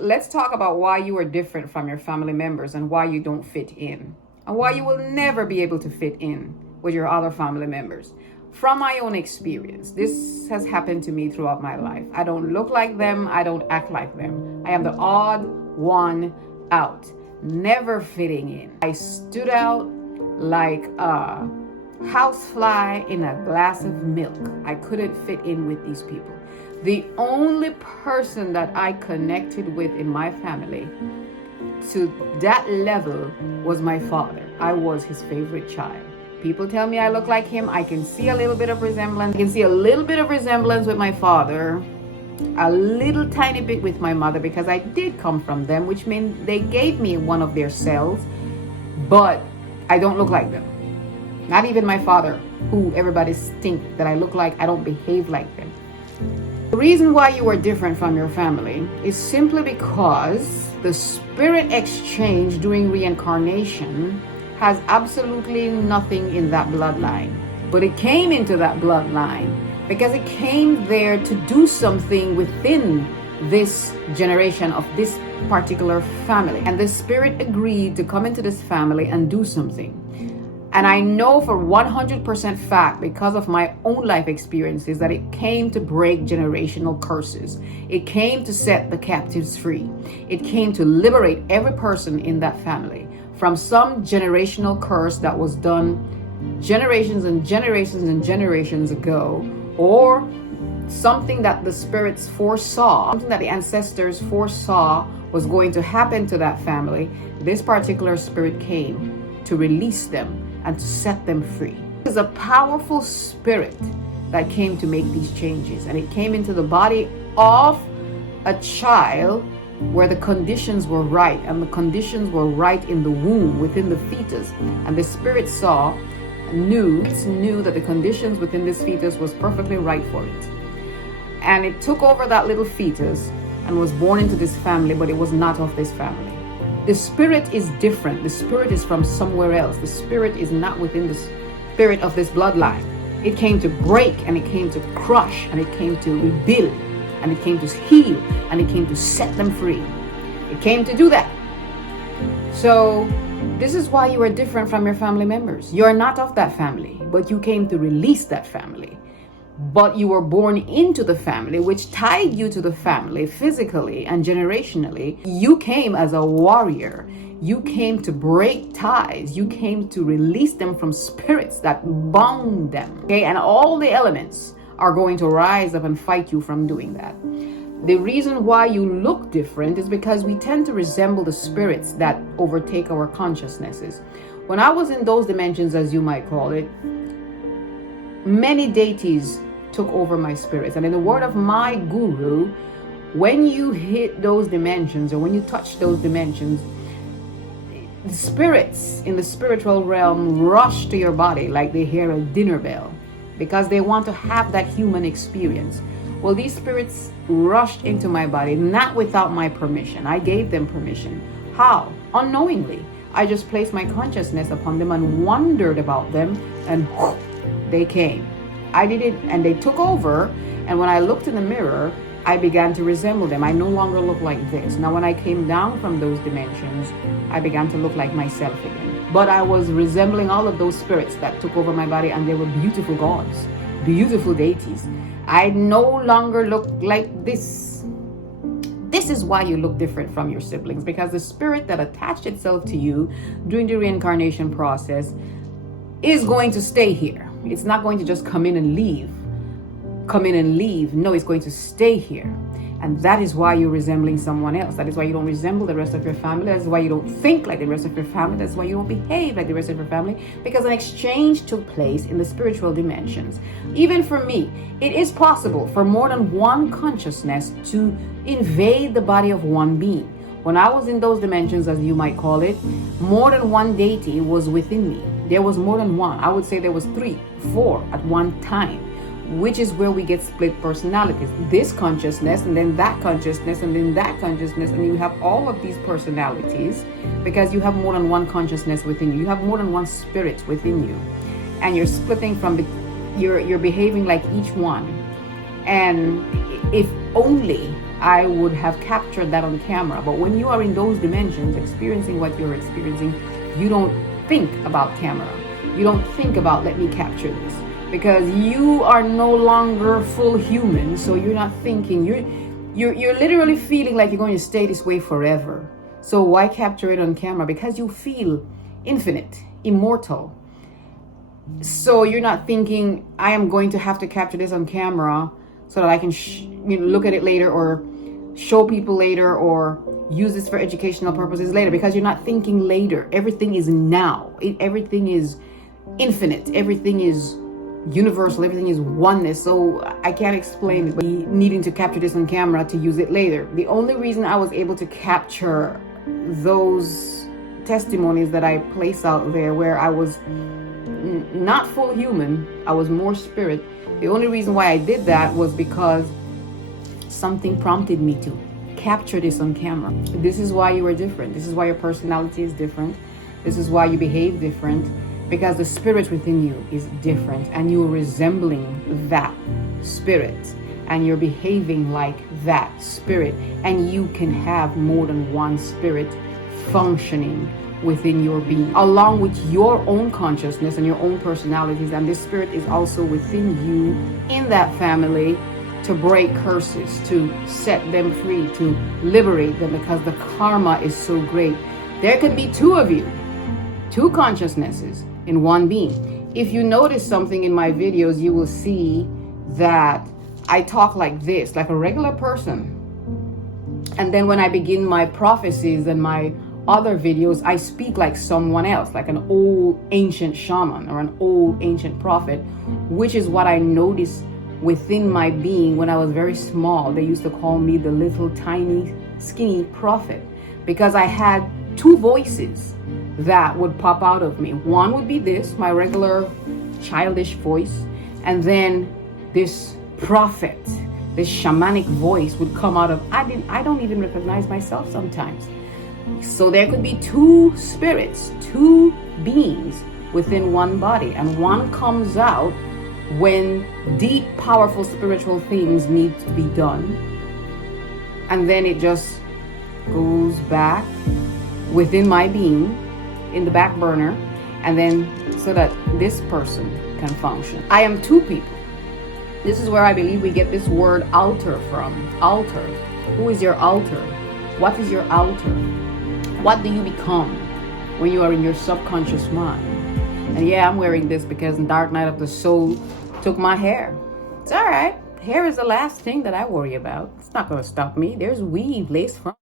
Let's talk about why you are different from your family members and why you don't fit in, and why you will never be able to fit in with your other family members. From my own experience, this has happened to me throughout my life. I don't look like them, I don't act like them. I am the odd one out, never fitting in. I stood out like a housefly in a glass of milk. I couldn't fit in with these people. The only person that I connected with in my family to that level was my father. I was his favorite child. People tell me I look like him. I can see a little bit of resemblance. I can see a little bit of resemblance with my father, a little tiny bit with my mother, because I did come from them, which means they gave me one of their cells, but I don't look like them. Not even my father, who everybody thinks that I look like. I don't behave like them. The reason why you are different from your family is simply because the spirit exchange during reincarnation has absolutely nothing in that bloodline. But it came into that bloodline because it came there to do something within this generation of this particular family. And the spirit agreed to come into this family and do something. And I know for 100% fact, because of my own life experiences, that it came to break generational curses. It came to set the captives free. It came to liberate every person in that family from some generational curse that was done generations and generations and generations ago, or something that the spirits foresaw, something that the ancestors foresaw was going to happen to that family. This particular spirit came to release them and to set them free. It is a powerful spirit that came to make these changes, and it came into the body of a child where the conditions were right, and the conditions were right in the womb, within the fetus. And the spirit knew that the conditions within this fetus was perfectly right for it. And it took over that little fetus and was born into this family, but it was not of this family. The spirit is different. The spirit is from somewhere else. The spirit is not within the spirit of this bloodline. It came to break, and it came to crush, and it came to rebuild, and it came to heal, and it came to set them free. It came to do that. So this is why you are different from your family members. You're not of that family, but you came to release that family. But you were born into the family, which tied you to the family physically and generationally. You came as a warrior. You came to break ties. You came to release them from spirits that bound them. Okay, and all the elements are going to rise up and fight you from doing that. The reason why you look different is because we tend to resemble the spirits that overtake our consciousnesses. When I was in those dimensions, as you might call it, many deities took over my spirits. And in the word of my guru, when you hit those dimensions, or when you touch those dimensions, the spirits in the spiritual realm rush to your body like they hear a dinner bell, because they want to have that human experience. Well, these spirits rushed into my body, not without my permission. I gave them permission. How? Unknowingly. I just placed my consciousness upon them and wondered about them, and they came. I did it, and they took over. And when I looked in the mirror, I began to resemble them. I no longer look like this. Now, when I came down from those dimensions, I began to look like myself again. But I was resembling all of those spirits that took over my body, and they were beautiful gods, beautiful deities. I no longer look like this. This is why you look different from your siblings, because the spirit that attached itself to you during the reincarnation process is going to stay here. It's not going to just come in and leave. No, it's going to stay here. And that is why you're resembling someone else. That is why you don't resemble the rest of your family. That's why you don't think like the rest of your family. That's why you don't behave like the rest of your family. Because an exchange took place in the spiritual dimensions. Even for me, it is possible for more than one consciousness to invade the body of one being. When I was in those dimensions, as you might call it, more than one deity was within me. There was more than one. I would say there was 3, 4 at one time, which is where we get split personalities. This consciousness, and then that consciousness, and then that consciousness, and you have all of these personalities because you have more than one consciousness within you. You have more than one spirit within you, and you're splitting from you're behaving like each one. And if only I would have captured that on camera. But when you are in those dimensions, experiencing what you're experiencing, you don't think about camera. You don't think about, let me capture this, because you are no longer full human. So you're not thinking, you're literally feeling like you're going to stay this way forever. So why capture it on camera? Because you feel infinite, immortal. So you're not thinking, I am going to have to capture this on camera so that I can look at it later, or show people later, or use this for educational purposes later, because you're not thinking later. Everything is now. Everything is infinite. Everything is universal. Everything is oneness. So I can't explain it, but needing to capture this on camera to use it later. The only reason I was able to capture those testimonies that I place out there, where I was not full human, I was more spirit. The only reason why I did that was because something prompted me to capture this on camera. This is why you are different. This is why your personality is different. This is why you behave different, because the spirit within you is different, and you're resembling that spirit, and you're behaving like that spirit, and you can have more than one spirit functioning within your being, along with your own consciousness and your own personalities. And this spirit is also within you, in that family, to break curses, to set them free, to liberate them, because the karma is so great. There could be two of you, two consciousnesses in one being. If you notice something in my videos, you will see that I talk like this, like a regular person. And then when I begin my prophecies and my other videos, I speak like someone else, like an old ancient shaman or an old ancient prophet, which is what I noticed within my being when I was very small. They used to call me the little tiny skinny prophet, because I had two voices that would pop out of me. One would be this, my regular childish voice, and then this prophet, this shamanic voice would come out of, I don't even recognize myself sometimes. So there could be two spirits, two beings within one body, and one comes out when deep, powerful spiritual things need to be done, and then it just goes back within my being in the back burner, and then so that this person can function. I am two people. This is where I believe we get this word altar from. Altar. Who is your altar? What is your altar? What do you become when you are in your subconscious mind? And yeah, I'm wearing this because Dark Night of the Soul took my hair. It's all right. Hair is the last thing that I worry about. It's not going to stop me. There's weave lace front.